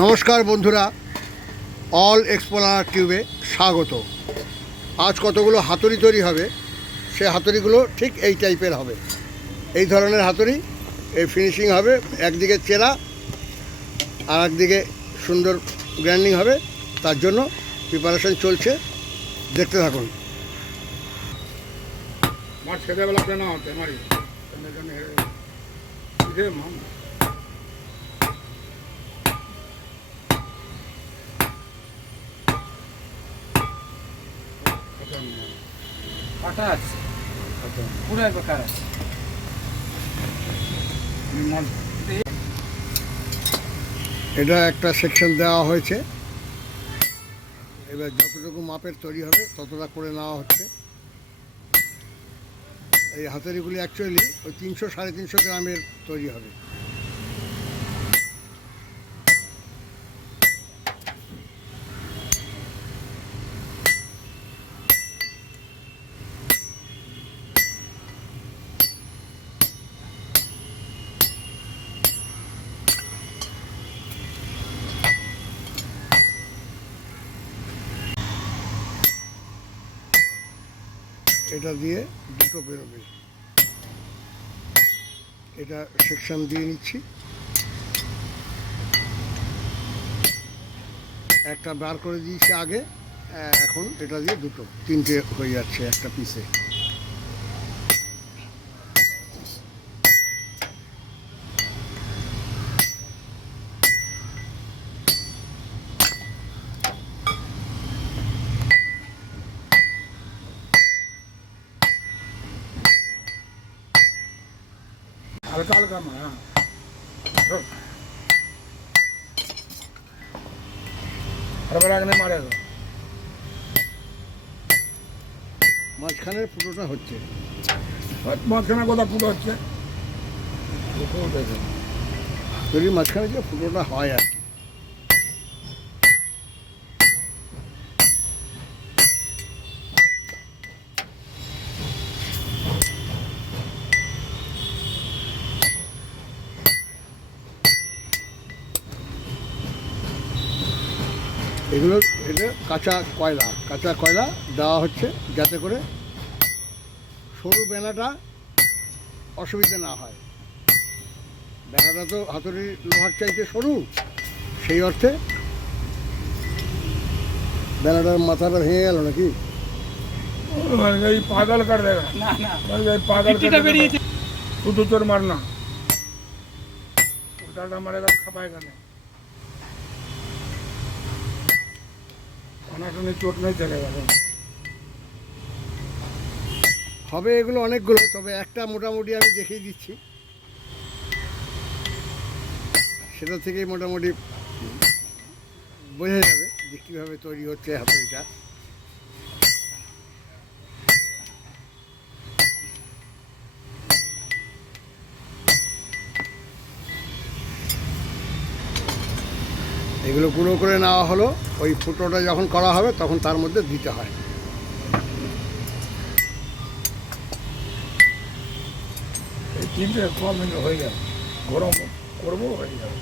নমস্কার বন্ধুরা, all explorer টিউবে স্বাগত। আজ কতগুলো হাতুড়ি তৈরি হবে, সে হাতুড়িগুলো ঠিক এই টাইপের হবে। এই ধরনের হাতুড়ি, এই ফিনিশিং হবে, একদিকে চেরা আর একদিকে সুন্দর গ্রাইন্ডিং হবে। তার জন্য প্রিপারেশন চলছে, দেখতে থাকুন। কাটা আছে, পুরো বেকার আছে। এটা একটা সেকশন দেওয়া হয়েছে, এবার যতটুকু মাপের তৈরি হবে ততটা করে নেওয়া হচ্ছে। এই হাতুড়িগুলি অ্যাকচুয়ালি ওই 300-350 গ্রামের তৈরি হবে। এটা দিয়ে দুটো বেরোবে, এটা সেকশন দিয়ে নিচ্ছি। একটা বার করে দিয়েছি আগে, এখন এটা দিয়ে দুটো তিনটে হয়ে যাচ্ছে একটা পিসে। হালকা হালকা মারা মারে, মাঝখানের ফুটোটা হচ্ছে, মাঝখানে কোথাও ফুটো হচ্ছে, যদি মাঝখানে যে ফুটোটা হয় আর কি। এগুলো এটা কাঁচা কয়লা দেওয়া হচ্ছে যাতে করে সরু বেনাটা অসুবিধা না হয়। বেনাটা তো হাতুড়ির লোহার চাইতে সরু, সেই অর্থে বেনাটার মাথাটা ভেঙে গেল নাকি। পাগল কর দেগা, পাগল শুধু তোর মারনা উল্টাটা মারেগা, খাপাएगा नहीं, চোট নেই চলেগা হবে। এগুলো অনেকগুলো, তবে একটা মোটামুটি আমি দেখিয়ে দিচ্ছি, সেটা থেকেই মোটামুটি বোঝা যাবে যে কীভাবে তৈরি হচ্ছে হাতুড়িটা। এগুলো গুঁড়ো করে নেওয়া হলো, ওই ফুটোটা যখন করা হবে তখন তার মধ্যে দিতে হয়। এই তিনটে কম হয়ে যায়, গরম করবো হয়ে যাবে।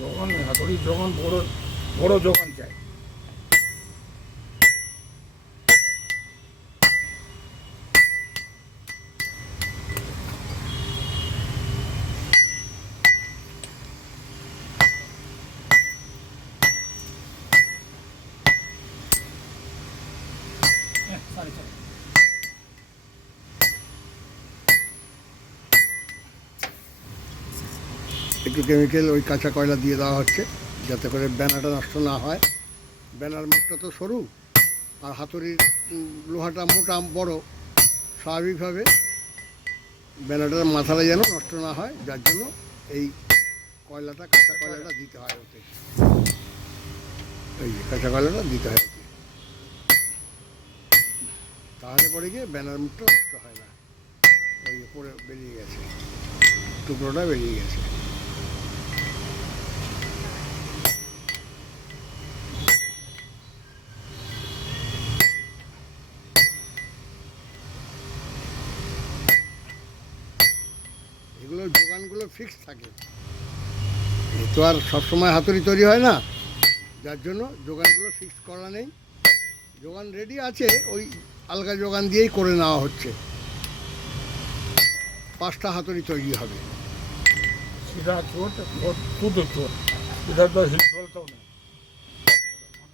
যখন হাতুড়ি যখন বড় বড় যোগান চাই, একটু কেমিক্যাল ওই কাঁচা কয়লা দিয়ে দেওয়া হচ্ছে যাতে করে ব্যানাটা নষ্ট না হয়। ব্যানার মুখটা তো সরু আর হাতুড়ির লোহাটা মোটা বড়, স্বাভাবিকভাবে ব্যানাটার মাথাটা যেন নষ্ট না হয়, যার জন্য এই কাঁচা কয়লাটা দিতে হয় ওতে। এই কাঁচা কয়লাটা দিতে হয় ওতে, তাহলে পরে গিয়ে ব্যানার মুখটা নষ্ট হয় না। ওই উপরে বেরিয়ে গেছে, টুকরোটা বেরিয়ে গেছে। এগুলোর যোগানগুলো ফিক্স থাকে। এ তো আর সবসময় হাতুড়ি তৈরি হয় না, যার জন্য যোগানগুলো ফিক্স করা নেই। যোগান রেডি আছে, ওই আলগা যোগান দিয়েই করে নেওয়া হচ্ছে। 5টা হাতুড়ি তৈরি হবে। सीधा चोट और टूटो चोट इधर तो हिल चलता नहीं।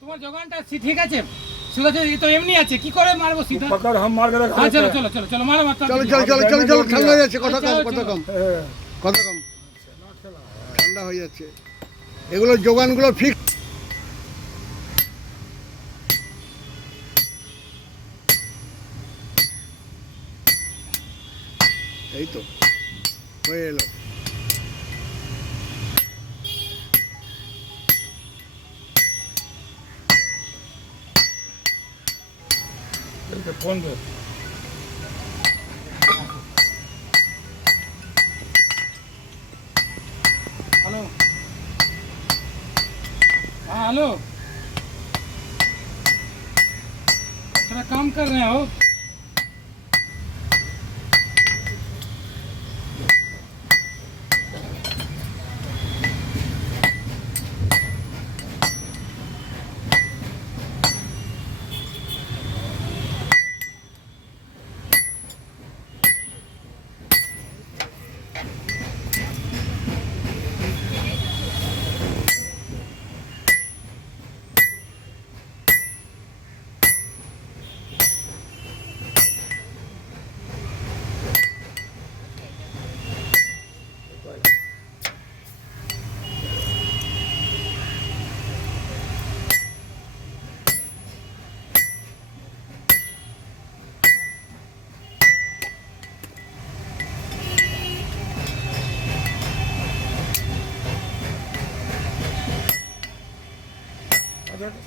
তোমার যোগানটা ঠিক আছে, শুধু তো এমনি আছে, কি করে মারবো সিধা? पकड़ हम मार के रखा হ্যাঁ, চলো চলো চলো চলো, মারো মারো। চলো চলো চলো চলো চলো, ঠান্ডা হয়ে যাচ্ছে, কথা কম কথা কম है কথা কম, ঠান্ডা হয়ে যাচ্ছে। এগুলো যোগানগুলো ফিক্স। এই তো হয়ে এলো। करके फोन दे। हेलो, हाँ हेलो, थोड़ा काम कर रहे हो? अच्छा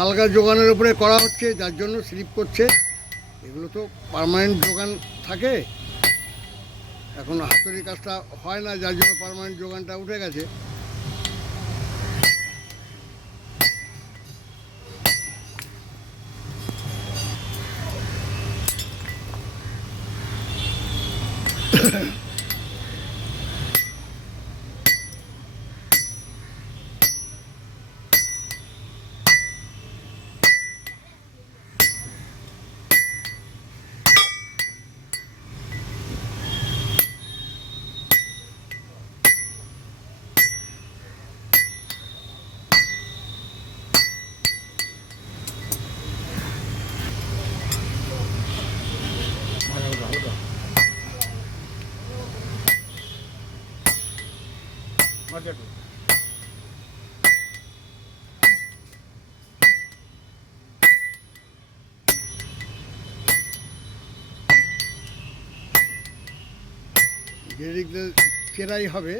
আলগা যোগানের উপরে করা হচ্ছে, যার জন্য স্লিপ করছে। এগুলো তো পার্মানেন্ট যোগান থাকে, এখন হাতুড়ির কাজটা হয় না, যার জন্য পার্মানেন্ট যোগানটা উঠে গেছে। हल्का हल्का मजे को যেদিকটা চেরাই হবে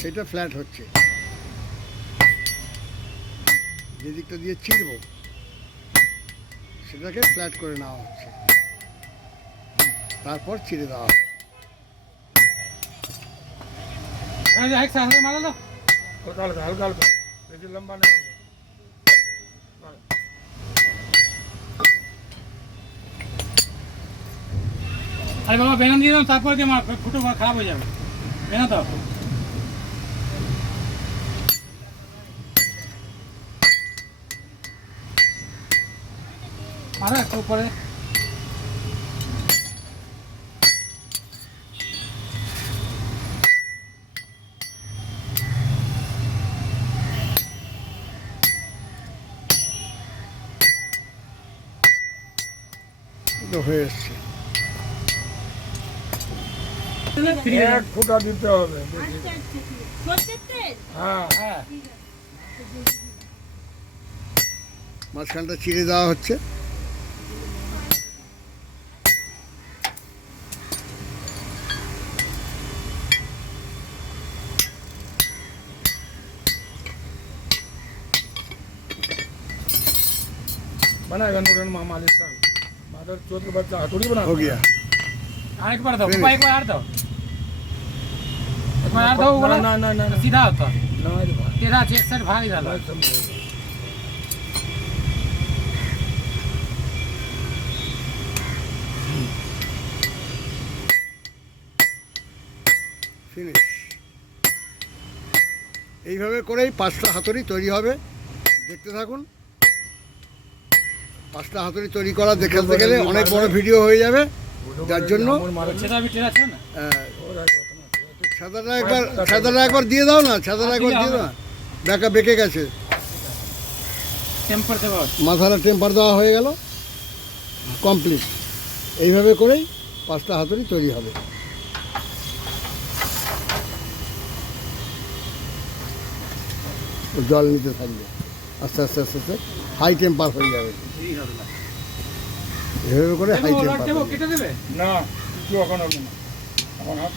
সেটা ফ্ল্যাট হচ্ছে, যেদিকটা দিয়ে চিরব সেটাকে ফ্ল্যাট করে নেওয়া হচ্ছে, তারপর চিরে দেওয়া হবে। एक साथ में मारो लो। हल्का हल्का हल्का हल्का लेकिन लंबा नहीं होगा। अरे बाबा बेलन দিয়ে দাও, তারপরে দিয়ে মার, ফুটো খারাপ হয়ে যাবে। বেনা দাও। মারো একটু উপরে। তো হয়ে এসছে। एक फुटा दीते হবে हाँ হ্যাঁ, মাঝখানটা চিরে দেওয়া হচ্ছে। बनाएगा नूरन मालिक साहब मादर चौथ के बच्चा हथौड़ी बना हो गया एक बार दो Finish. पापा, एक बार और दो, एक बार और दो, वो बोला ना ना ना ना सीधा होता ना ये बात 13 भाग डाला। बात समझ ফিনিশ। এইভাবে করেই 5টা হাতুড়ি তৈরি হবে, দেখতে থাকুন। 5টা হাতুড়ি তৈরি করা দেখাতে গেলে অনেক বড় ভিডিও হয়ে যাবে, যার জন্য সেটা আমি টেরা আছে না, ছাদাটা একবার দিয়ে দাও না, ছাদাটা একবার দিয়ে দাও না, ব্যাকা বেঁকে গেছে, টেম্পার দেবো। মাথাটা টেম্পার দেওয়া হয়ে গেল, কমপ্লিট। এইভাবে করেই 5টা হাতুড়ি তৈরি হবে। জল নিতে থাকবে, আস্তে আস্তে আস্তে আস্তে হাই টেম্পার হয়ে যাবে। এভাবে করে হাই দেবো, টেম্পার দেবো, কেটে দেবে। না কিছু এখন হবে না আমার হাত